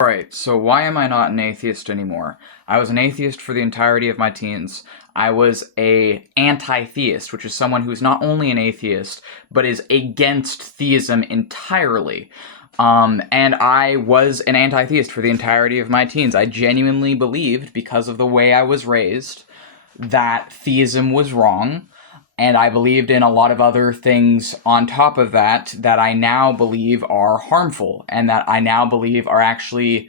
Right, so why am I not an atheist anymore? I was an atheist for the entirety of my teens. I was a anti-theist, which is someone who's not only an atheist, but is against theism entirely. And I was an anti-theist for the entirety of my teens. I genuinely believed, because of the way I was raised, that theism was wrong, and I believed in a lot of other things on top of that that I now believe are harmful and that I now believe are actually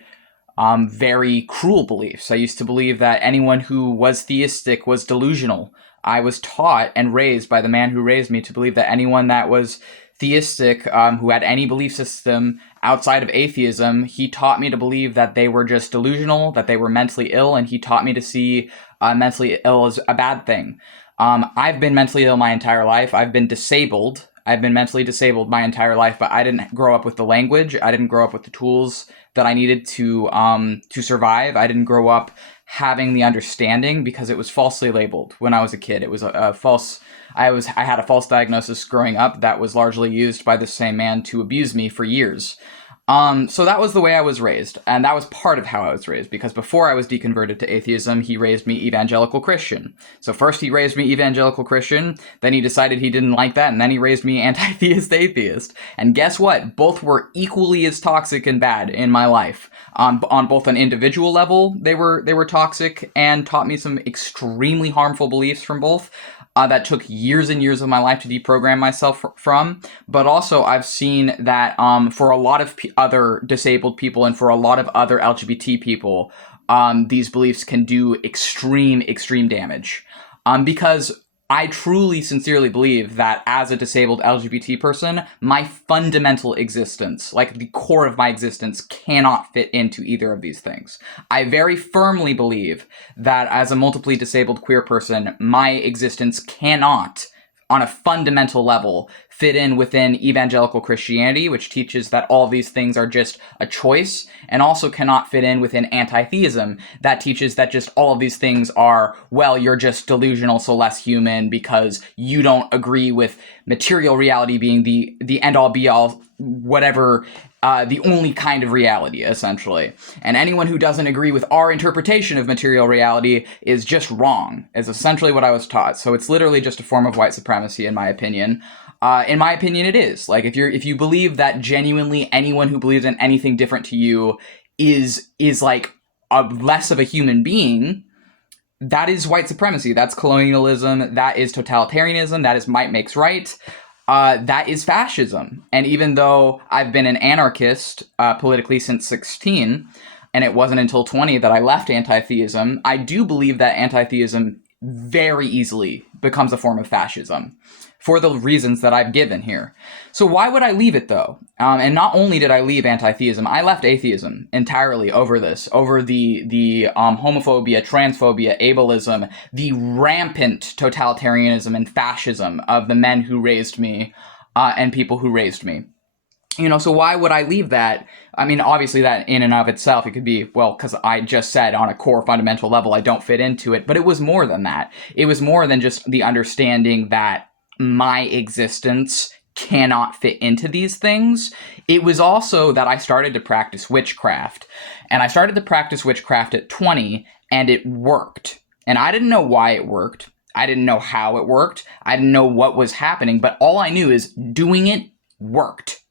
very cruel beliefs. I used to believe that anyone who was theistic was delusional. I was taught and raised by the man who raised me to believe that anyone that was theistic, who had any belief system outside of atheism, he taught me to believe that they were just delusional, that they were mentally ill, and he taught me to see mentally ill as a bad thing. I've been mentally ill my entire life. I've been disabled. I've been mentally disabled my entire life, but I didn't grow up with the language. I didn't grow up with the tools that I needed to survive. I didn't grow up having the understanding because it was falsely labeled when I was a kid. It was a false. I had a false diagnosis growing up that was largely used by the same man to abuse me for years. So that was the way I was raised, and that was part of how I was raised, because before I was deconverted to atheism, he raised me evangelical Christian. So first he raised me evangelical Christian, then he decided he didn't like that, and then he raised me anti-theist atheist. And guess what? Both were equally as toxic and bad in my life. On both an individual level, they were toxic and taught me some extremely harmful beliefs from both. That took years and years of my life to deprogram myself from. But also, I've seen that for a lot of other disabled people and for a lot of other LGBT people, these beliefs can do extreme damage. Because I truly, sincerely believe that as a disabled LGBT person, my fundamental existence, like the core of my existence, cannot fit into either of these things. I very firmly believe that as a multiply disabled queer person, my existence cannot, on a fundamental level, fit in within evangelical Christianity, which teaches that all these things are just a choice, and also cannot fit in within anti-theism, that teaches that just all of these things are, well, you're just delusional, so less human, because you don't agree with material reality being the end-all be-all, whatever, the only kind of reality, essentially. And anyone who doesn't agree with our interpretation of material reality is just wrong, is essentially what I was taught. So it's literally just a form of white supremacy, in my opinion. In my opinion, it is. Like, if you believe that genuinely anyone who believes in anything different to you is like less of a human being, that is white supremacy. That's colonialism. That is totalitarianism. That is might makes right. That is fascism. And even though I've been an anarchist politically since 16, and it wasn't until 20 that I left anti-theism, I do believe that anti-theism very easily becomes a form of fascism, for the reasons that I've given here. So why would I leave it, though? And not only did I leave anti-theism, I left atheism entirely over this, over the homophobia, transphobia, ableism, the rampant totalitarianism and fascism of the men who raised me and people who raised me. So why would I leave that? I mean, obviously that in and of itself, it could be, well, because I just said on a core fundamental level, I don't fit into it. But it was more than that. It was more than just the understanding that my existence cannot fit into these things. It was also that I started to practice witchcraft. And I started to practice witchcraft at 20, and it worked. And I didn't know why it worked. I didn't know how it worked. I didn't know what was happening. But all I knew is doing it worked.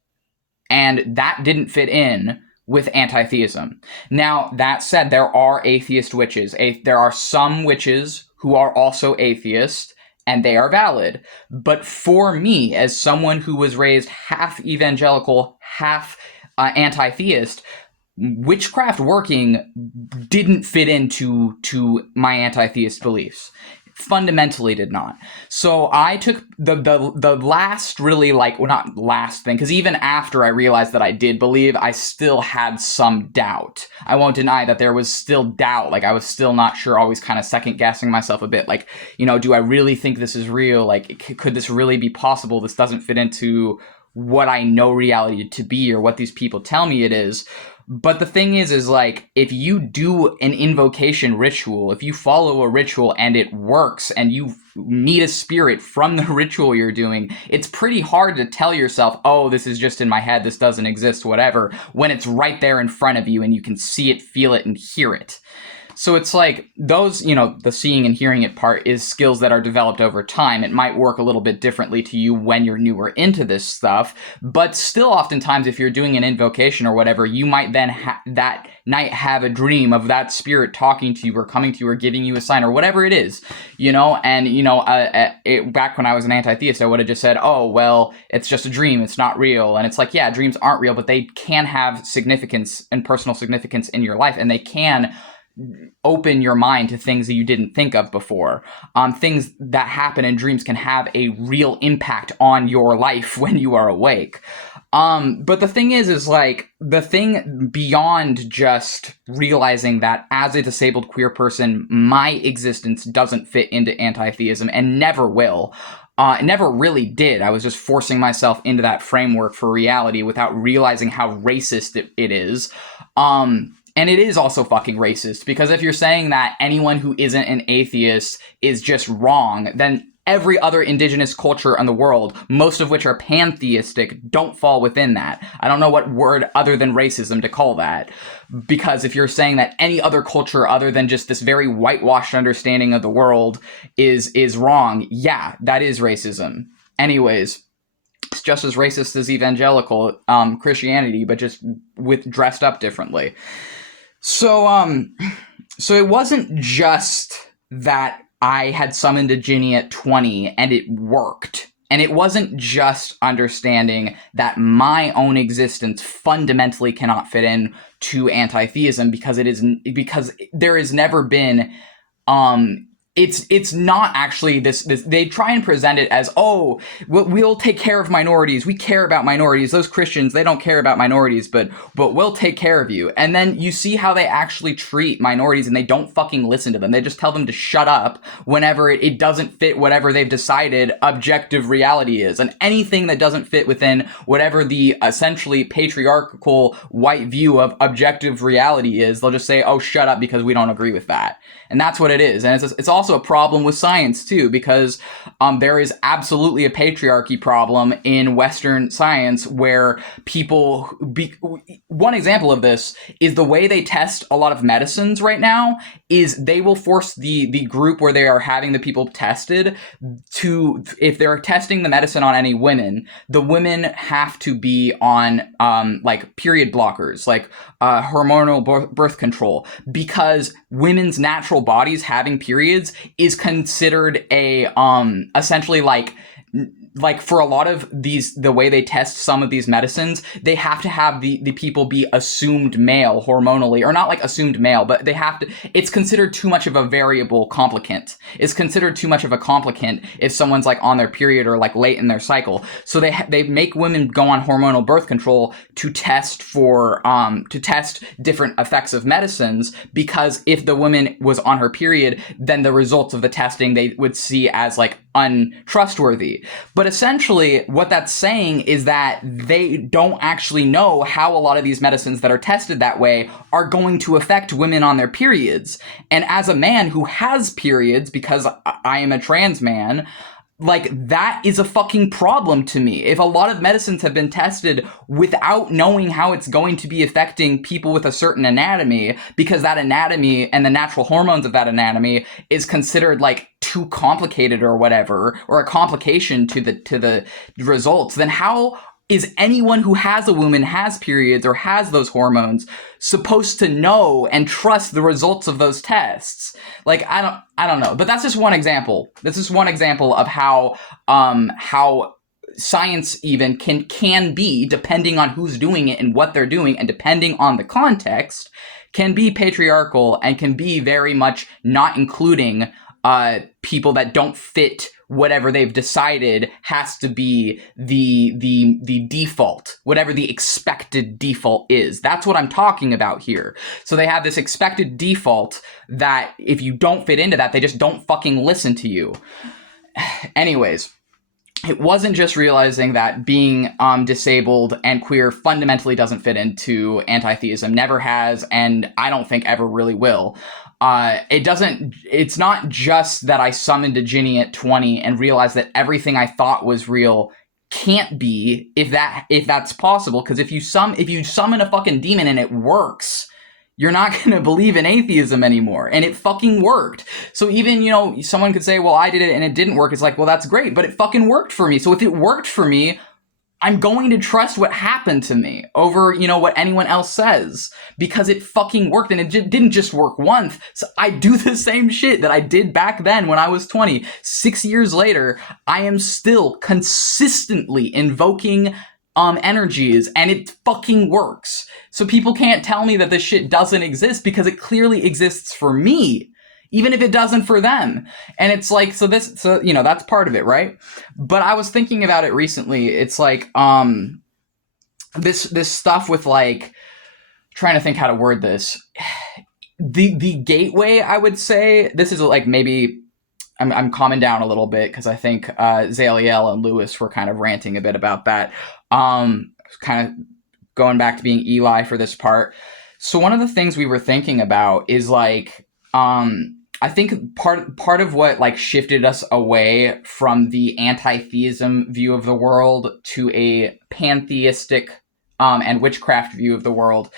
And that didn't fit in with anti-theism. Now, that said, there are atheist witches. There are some witches who are also atheists, and they are valid. But for me, as someone who was raised half evangelical, half anti-theist, witchcraft working didn't fit into my anti-theist beliefs. Fundamentally did not. So I took the last really, like, well, not last thing, because even after I realized that I did believe, I still had some doubt. I won't deny that there was still doubt. Like, I was still not sure, always kind of second guessing myself a bit. Like, do I really think this is real? Like, could this really be possible? This doesn't fit into what I know reality to be or what these people tell me it is. But the thing is like, if you do an invocation ritual, if you follow a ritual and it works and you meet a spirit from the ritual you're doing, it's pretty hard to tell yourself, oh, this is just in my head, this doesn't exist, whatever, when it's right there in front of you and you can see it, feel it, and hear it. So it's like those, the seeing and hearing it part is skills that are developed over time. It might work a little bit differently to you when you're newer into this stuff, but still oftentimes if you're doing an invocation or whatever, you might then that night have a dream of that spirit talking to you or coming to you or giving you a sign or whatever it is, and, back when I was an anti-theist, I would have just said, oh, well, it's just a dream. It's not real. And it's like, yeah, dreams aren't real, but they can have significance and personal significance in your life, and they can open your mind to things that you didn't think of before. Things that happen in dreams can have a real impact on your life when you are awake. But the thing is like, the thing beyond just realizing that as a disabled queer person, my existence doesn't fit into anti-theism and never will. It never really did. I was just forcing myself into that framework for reality without realizing how racist it is. And it is also fucking racist, because if you're saying that anyone who isn't an atheist is just wrong, then every other indigenous culture in the world, most of which are pantheistic, don't fall within that. I don't know what word other than racism to call that. Because if you're saying that any other culture other than just this very whitewashed understanding of the world is wrong, yeah, that is racism. Anyways, it's just as racist as evangelical Christianity, but just dressed up differently. So it wasn't just that I had summoned a Jinny at 20 and it worked. And it wasn't just understanding that my own existence fundamentally cannot fit in to anti-theism because there has never been it's not actually this they try and present it as, oh, we'll take care of minorities. We care about minorities. Those Christians, they don't care about minorities, but we'll take care of you. And then you see how they actually treat minorities, and they don't fucking listen to them. They just tell them to shut up whenever it doesn't fit whatever they've decided objective reality is. And anything that doesn't fit within whatever the essentially patriarchal white view of objective reality is, they'll just say, oh, shut up because we don't agree with that. And that's what it is. And it's also a problem with science, too, because there is absolutely a patriarchy problem in Western science where people... One example of this is the way they test a lot of medicines right now is they will force the group where they are having the people tested to... If they're testing the medicine on any women, the women have to be on period blockers, like hormonal birth control, because women's natural bodies having periods is considered a essentially like for a lot of these, the way they test some of these medicines, they have to have the people be assumed male hormonally, or not like assumed male, but they have to, it's considered too much of a variable complicant. It's considered too much of a complicant if someone's like on their period or like late in their cycle. So they make women go on hormonal birth control to test for, to test different effects of medicines, because if the woman was on her period, then the results of the testing they would see as like untrustworthy. But essentially what that's saying is that they don't actually know how a lot of these medicines that are tested that way are going to affect women on their periods. And as a man who has periods, because I am a trans man, like, that is a fucking problem to me. If a lot of medicines have been tested without knowing how it's going to be affecting people with a certain anatomy, because that anatomy and the natural hormones of that anatomy is considered like too complicated or whatever, or a complication to the results, then how is anyone who has a woman, has periods, or has those hormones supposed to know and trust the results of those tests? Like, I don't know. But that's just one example. This is one example of how science even can be, depending on who's doing it and what they're doing, and depending on the context, can be patriarchal and can be very much not including people that don't fit whatever they've decided has to be the default, whatever the expected default is. That's what I'm talking about here. So they have this expected default that if you don't fit into that, they just don't fucking listen to you. Anyways, it wasn't just realizing that being disabled and queer fundamentally doesn't fit into anti-theism, never has, and I don't think ever really will. It's not just that I summoned a Ginny at 20 and realized that everything I thought was real can't be, if that's possible, because if you summon a fucking demon and it works, you're not going to believe in atheism anymore. And it fucking worked. So even, someone could say, well, I did it and it didn't work. It's like, well, that's great, but it fucking worked for me. So if it worked for me, I'm going to trust what happened to me over, what anyone else says, because it fucking worked. And it didn't just work once. So I do the same shit that I did back then when I was 20. 6 years later, I am still consistently invoking energies, and it fucking works. So people can't tell me that this shit doesn't exist, because it clearly exists for me, even if it doesn't for them. And it's like, so that's part of it, right? But I was thinking about it recently. It's like, this stuff with, like, trying to think how to word this. The gateway, I would say, this is like, maybe I'm calming down a little bit, because I think Zaliel and Lewis were kind of ranting a bit about that. Kind of going back to being Eli for this part. So one of the things we were thinking about is, like, I think part of what, like, shifted us away from the anti-theism view of the world to a pantheistic and witchcraft view of the world,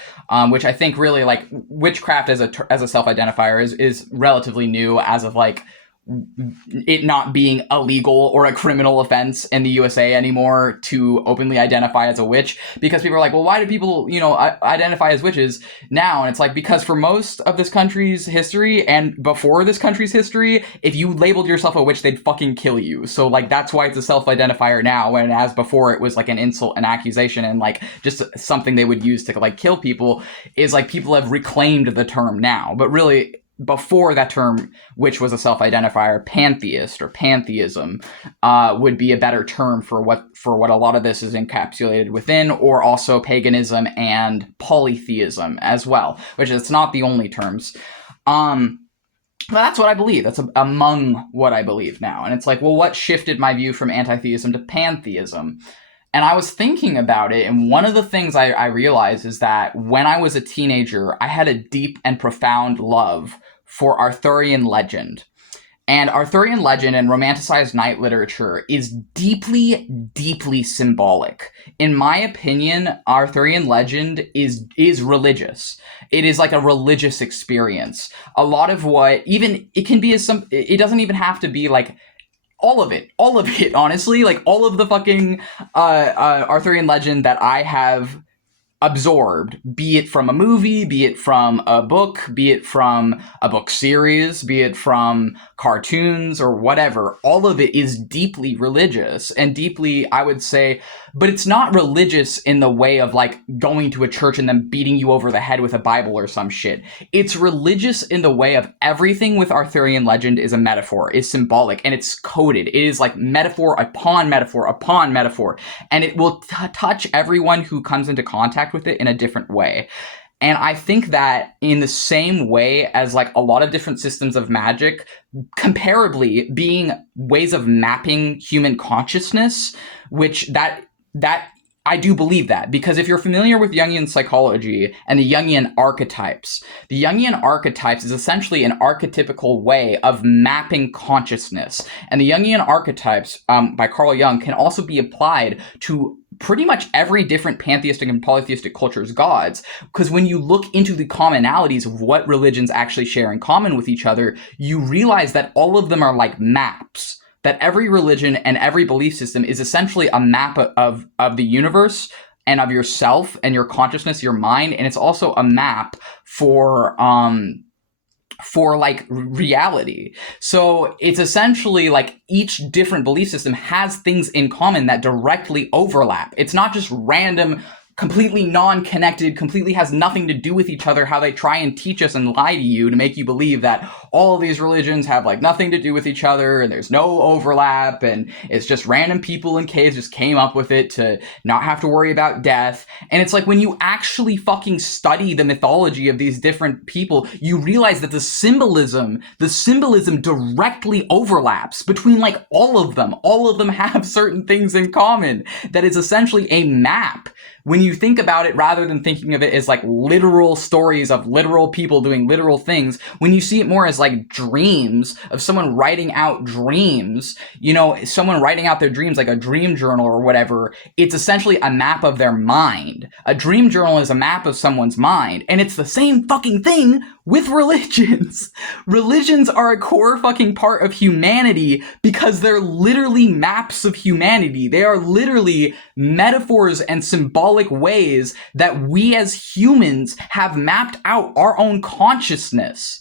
which I think really, like, witchcraft as a self-identifier is relatively new, as of, like, it not being illegal or a criminal offense in the USA anymore to openly identify as a witch, because people are like, well, why do people, identify as witches now? And it's like, because for most of this country's history and before this country's history, if you labeled yourself a witch, they'd fucking kill you. So, like, that's why it's a self-identifier now, and as before it was like an insult, an accusation, and, like, just something they would use to, like, kill people. Is like, people have reclaimed the term now, but really, before that term, which was a self-identifier, pantheist or pantheism would be a better term for what a lot of this is encapsulated within, or also paganism and polytheism as well, which is not the only terms. But that's what I believe. That's among what I believe now. And it's like, well, what shifted my view from anti-theism to pantheism? And I was thinking about it, and one of the things I realized is that when I was a teenager, I had a deep and profound love for Arthurian legend. And Arthurian legend and romanticized knight literature is deeply, deeply symbolic. In my opinion, Arthurian legend is religious. It is like a religious experience. A lot of what, even, it can be it doesn't even have to be like all of it, honestly. Like, all of the fucking Arthurian legend that I have absorbed, be it from a movie, be it from a book, be it from a book series, be it from cartoons or whatever, all of it is deeply religious and deeply, I would say, but it's not religious in the way of, like, going to a church and then beating you over the head with a Bible or some shit. It's religious in the way of everything with Arthurian legend is a metaphor, is symbolic, and it's coded. It is like metaphor upon metaphor upon metaphor, and it will touch everyone who comes into contact with it in a different way. And I think that in the same way as, like, a lot of different systems of magic, comparably being ways of mapping human consciousness, which that I do believe that, because if you're familiar with Jungian psychology and the Jungian archetypes is essentially an archetypical way of mapping consciousness. And the Jungian archetypes by Carl Jung can also be applied to pretty much every different pantheistic and polytheistic culture's gods, because when you look into the commonalities of what religions actually share in common with each other, you realize that all of them are like maps. That every religion and every belief system is essentially a map of the universe and of yourself and your consciousness, your mind, and it's also a map for like reality. So it's essentially like each different belief system has things in common that directly overlap. It's not just random completely non-connected, completely has nothing to do with each other, how they try and teach us and lie to you to make you believe that all of these religions have like nothing to do with each other and there's no overlap and it's just random people in caves just came up with it to not have to worry about death. And it's like when you actually fucking study the mythology of these different people, you realize that the symbolism directly overlaps between like all of them. All of them have certain things in common that is essentially a map. When you think about it, rather than thinking of it as like literal stories of literal people doing literal things, when you see it more as like dreams of someone writing out dreams, you know, someone writing out their dreams like a dream journal or whatever, it's essentially a map of their mind. A dream journal is a map of someone's mind, and it's the same fucking thing with religions. Religions are a core fucking part of humanity because they're literally maps of humanity. They are literally metaphors and symbolic ways that we as humans have mapped out our own consciousness.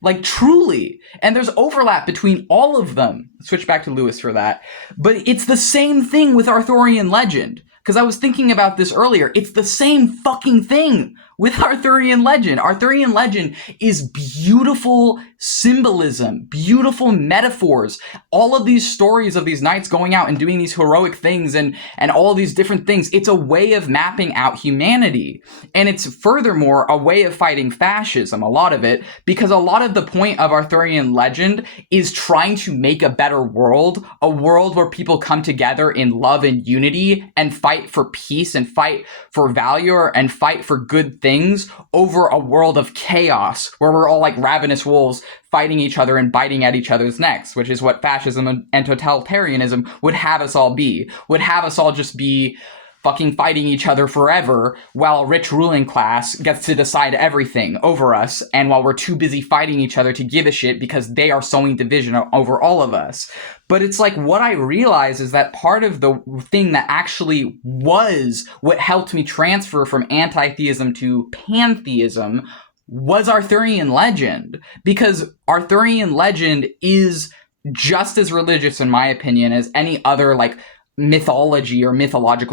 Like, truly. And there's overlap between all of them. Switch back to Lewis for that. But it's the same thing with Arthurian legend. Because I was thinking about this earlier. It's the same fucking thing with Arthurian legend. Arthurian legend is beautiful symbolism, beautiful metaphors. All of these stories of these knights going out and doing these heroic things and all of these different things. It's a way of mapping out humanity. And it's furthermore a way of fighting fascism, a lot of it, because a lot of the point of Arthurian legend is trying to make a better world, a world where people come together in love and unity and fight for peace and fight for valor and fight for good things over a world of chaos where we're all like ravenous wolves fighting each other and biting at each other's necks, which is what fascism and totalitarianism would have us all be, would have us all just be fucking fighting each other forever while a rich ruling class gets to decide everything over us, and while we're too busy fighting each other to give a shit because they are sowing division over all of us. But it's like, what I realize is that part of the thing that actually was what helped me transfer from anti-theism to pantheism was Arthurian legend. Because Arthurian legend is just as religious, in my opinion, as any other, like, mythology or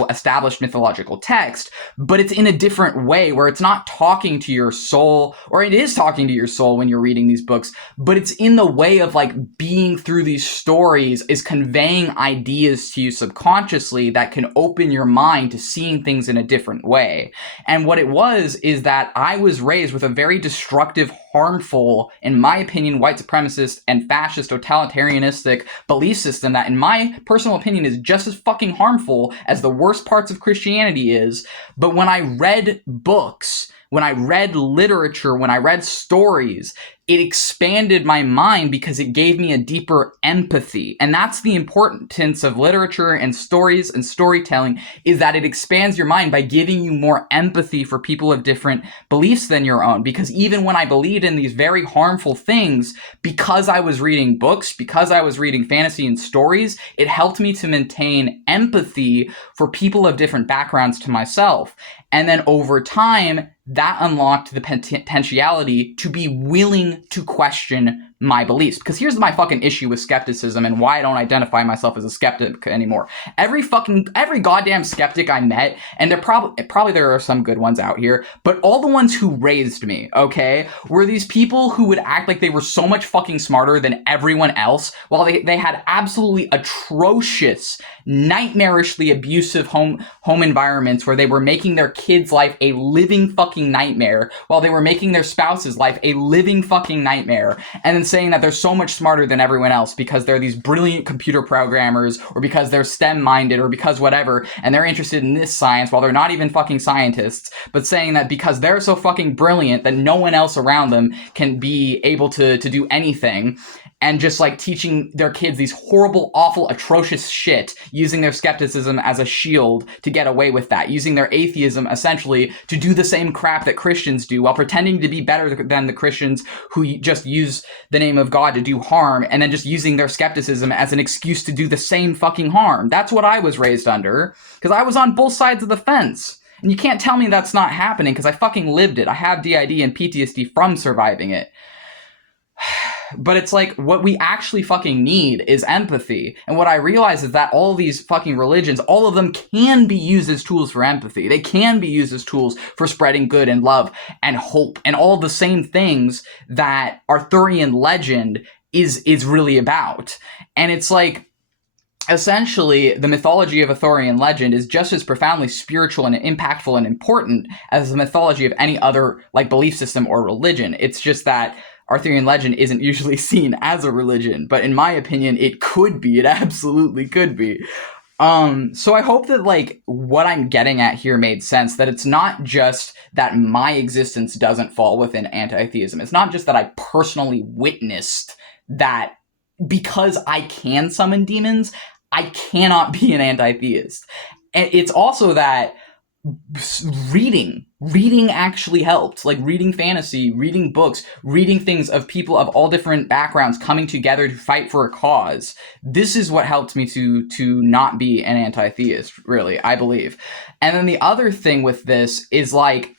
established mythological text, but it's in a different way where it's not talking to your soul, or it is talking to your soul when you're reading these books, but it's in the way of like being through these stories is conveying ideas to you subconsciously that can open your mind to seeing things in a different way. And what it was is that I was raised with a very destructive, harmful, in my opinion, white supremacist and fascist totalitarianistic belief system that, in my personal opinion, is just as fucking harmful as the worst parts of Christianity is. But when I read books, when I read literature, when I read stories, it expanded my mind because it gave me a deeper empathy. And that's the importance of literature and stories and storytelling, is that it expands your mind by giving you more empathy for people of different beliefs than your own. Because even when I believed in these very harmful things, because I was reading books, because I was reading fantasy and stories, it helped me to maintain empathy for people of different backgrounds to myself. And then over time, that unlocked the potentiality to be willing to question my beliefs. Because here's my fucking issue with skepticism and why I don't identify myself as a skeptic anymore. Every goddamn skeptic I met, and probably there are some good ones out here, but all the ones who raised me, okay, were these people who would act like they were so much fucking smarter than everyone else, while they had absolutely atrocious, nightmarishly abusive home environments where they were making their kids' life a living fucking nightmare, while they were making their spouse's life a living fucking nightmare, and then saying that they're so much smarter than everyone else because they're these brilliant computer programmers, or because they're STEM-minded, or because whatever, and they're interested in this science while they're not even fucking scientists, but saying that because they're so fucking brilliant that no one else around them can be able to do anything. And just like teaching their kids these horrible, awful, atrocious shit, using their skepticism as a shield to get away with that, using their atheism essentially to do the same crap that Christians do, while pretending to be better than the Christians who just use the name of God to do harm, and then just using their skepticism as an excuse to do the same fucking harm. That's what I was raised under, because I was on both sides of the fence. And you can't tell me that's not happening, because I fucking lived it. I have DID and PTSD from surviving it. But it's like, what we actually fucking need is empathy. And what I realize is that all these fucking religions, all of them can be used as tools for empathy. They can be used as tools for spreading good and love and hope and all the same things that Arthurian legend is really about. And it's like, essentially, the mythology of Arthurian legend is just as profoundly spiritual and impactful and important as the mythology of any other like belief system or religion. It's just that Arthurian legend isn't usually seen as a religion, but in my opinion, it could be. It absolutely could be. So I hope that like what I'm getting at here made sense, that it's not just that my existence doesn't fall within anti-theism. It's not just that I personally witnessed that because I can summon demons, I cannot be an anti-theist. And it's also that reading actually helped. Like reading fantasy, reading books, reading things of people of all different backgrounds coming together to fight for a cause. This is what helped me to not be an anti-theist, really, I believe. And then the other thing with this is like,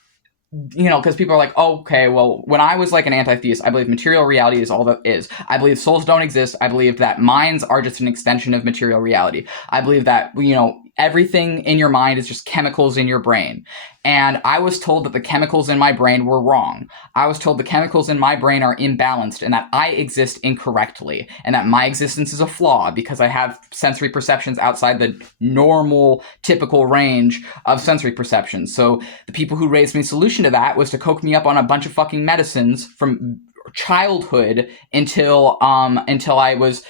you know, because people are like, oh, okay, well, when I was like an anti-theist, I believe material reality is all that is. I believe souls don't exist. I believe that minds are just an extension of material reality. I believe that, you know, everything in your mind is just chemicals in your brain. And I was told that the chemicals in my brain were wrong. I was told the chemicals in my brain are imbalanced and that I exist incorrectly and that my existence is a flaw because I have sensory perceptions outside the normal, typical range of sensory perceptions. So the people who raised me solution to that was to coke me up on a bunch of fucking medicines from childhood until I was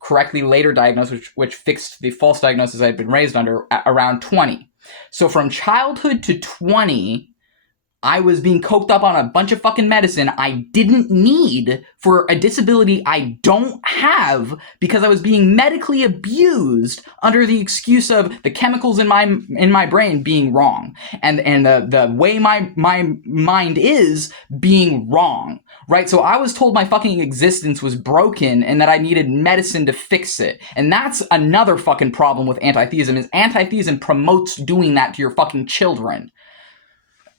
correctly later diagnosed, which fixed the false diagnosis I had been raised under at around 20. So from childhood to 20, I was being coked up on a bunch of fucking medicine I didn't need for a disability I don't have because I was being medically abused under the excuse of the chemicals in my brain being wrong and the way my mind is being wrong. Right? So I was told my fucking existence was broken and that I needed medicine to fix it. And that's another fucking problem with anti-theism, is anti-theism promotes doing that to your fucking children.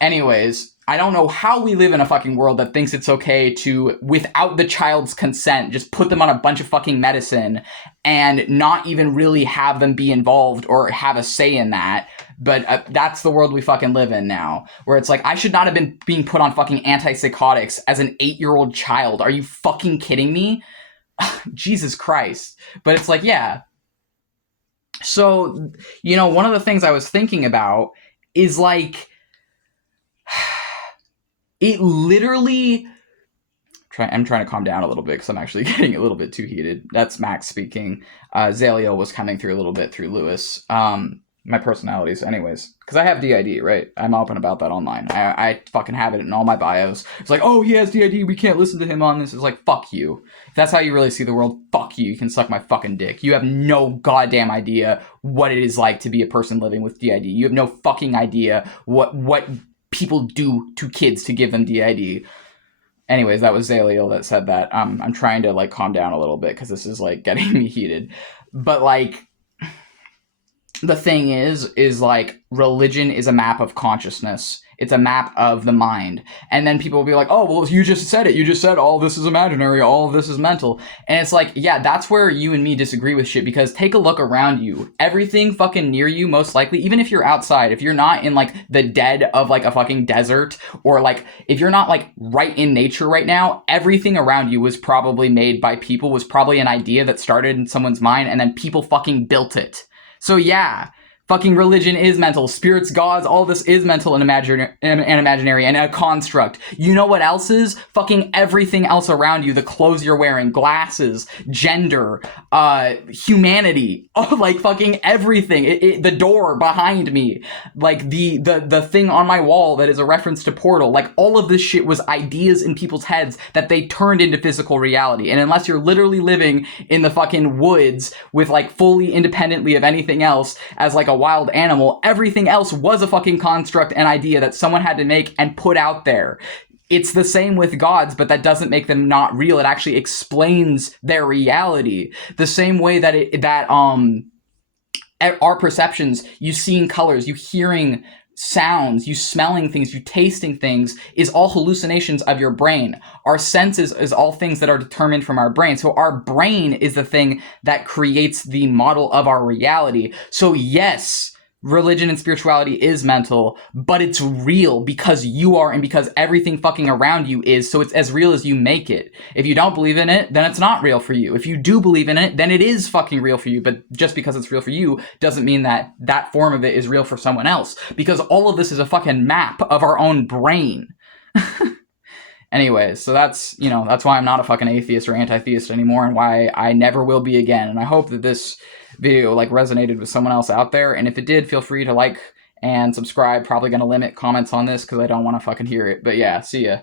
Anyways, I don't know how we live in a fucking world that thinks it's okay to, without the child's consent, just put them on a bunch of fucking medicine and not even really have them be involved or have a say in that. But that's the world we fucking live in now, where it's like, I should not have been being put on fucking antipsychotics as an 8-year-old child. Are you fucking kidding me? Jesus Christ. But it's like, yeah. So, you know, one of the things I was thinking about is like, it literally... I'm trying to calm down a little bit because I'm actually getting a little bit too heated. That's Max speaking. Zali was coming through a little bit through Lewis. My personalities, anyways. Because I have DID, right? I'm open about that online. I fucking have it in all my bios. It's like, oh, he has DID, we can't listen to him on this. It's like, fuck you. If that's how you really see the world, fuck you. You can suck my fucking dick. You have no goddamn idea what it is like to be a person living with DID. You have no fucking idea what people do to kids to give them DID. Anyways, that was Zaliel that said that. I'm trying to like calm down a little bit because this is like getting me heated. But like, the thing is like, religion is a map of consciousness. It's a map of the mind. And then people will be like, oh, well, you just said it. You just said all this is imaginary. All of this is mental. And it's like, yeah, that's where you and me disagree with shit, because take a look around you. Everything fucking near you, most likely, even if you're outside, if you're not in like the dead of like a fucking desert, or like if you're not like right in nature right now, everything around you was probably made by people, was probably an idea that started in someone's mind and then people fucking built it. So yeah, fucking religion is mental. Spirits, gods, all this is mental and imaginary and a construct. You know what else is? Fucking everything else around you. The clothes you're wearing, glasses, gender, humanity, like fucking everything. The door behind me, like the thing on my wall that is a reference to Portal. Like all of this shit was ideas in people's heads that they turned into physical reality. And unless you're literally living in the fucking woods with like fully independently of anything else as like a wild animal, everything else was a fucking construct and idea that someone had to make and put out there. It's the same with gods, but that doesn't make them not real. It actually explains their reality. The same way that our perceptions, you seeing colors, you hearing sounds, you smelling things, you tasting things is all hallucinations of your brain. Our senses is all things that are determined from our brain. So our brain is the thing that creates the model of our reality. So yes, religion and spirituality is mental, but it's real because you are and because everything fucking around you is, so it's as real as you make it. If you don't believe in it, then it's not real for you. If you do believe in it, then it is fucking real for you, but just because it's real for you doesn't mean that that form of it is real for someone else, because all of this is a fucking map of our own brain. Anyways, so that's why I'm not a fucking atheist or anti-theist anymore, and why I never will be again. And I hope that this video resonated with someone else out there. And if it did, feel free to like and subscribe. Probably gonna limit comments on this because I don't want to fucking hear it. But yeah, see ya.